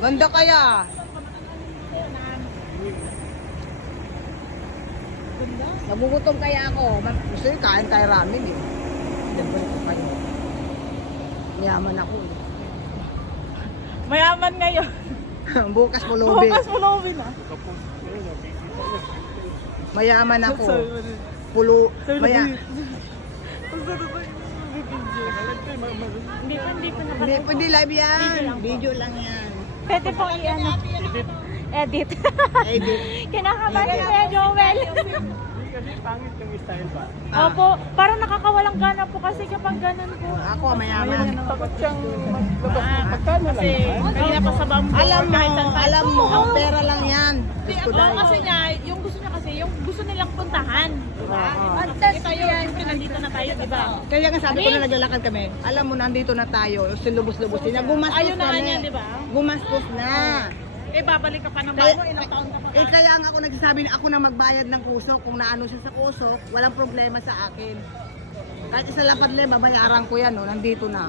Ganda kaya. Nagugutom kaya ako. Gusto nyo, kain tayo ramen eh. Siyempre ko kayo. Mayaman ako eh. Mayaman ngayon. Bukas pulubi. Bukas mo lobby na. Mayaman ako. Maya. Hindi pa Hindi, pwede live yan. Video lang yan. Pwede pong i-ano. Edit. Edit. Kinakabahan si Kuya Joel. Kasi pangit yung style ba? Opo, parang nakakawalang gana po kasi kapag ganun po. Ako, mayaman. Takot siyang maglabas. Magkano lang Kasi naman? kanina pa sa bamboo. Alam mo, ang pera lang yan. Ako kasi niya, yung gusto niya kasi, yung gusto nilang puntahan. Diba? Ito yung nandito na tayo, diba? Kaya nga sabi ko na naglalakad kami, alam mo, nandito na tayo. Silubos-lubos din. Gumastos Ayun na nga kami. niya, diba? Gumastos na. Eh, babalik ka pa ng Kaya- bago, ilang taon ka pa. Kaya nga ako nagsasabi na ako na magbayad ng kusok. Kung naano siya sa kusok, walang problema sa akin. Kahit isa lapad lang, babayaran ko yan. No? Nandito na.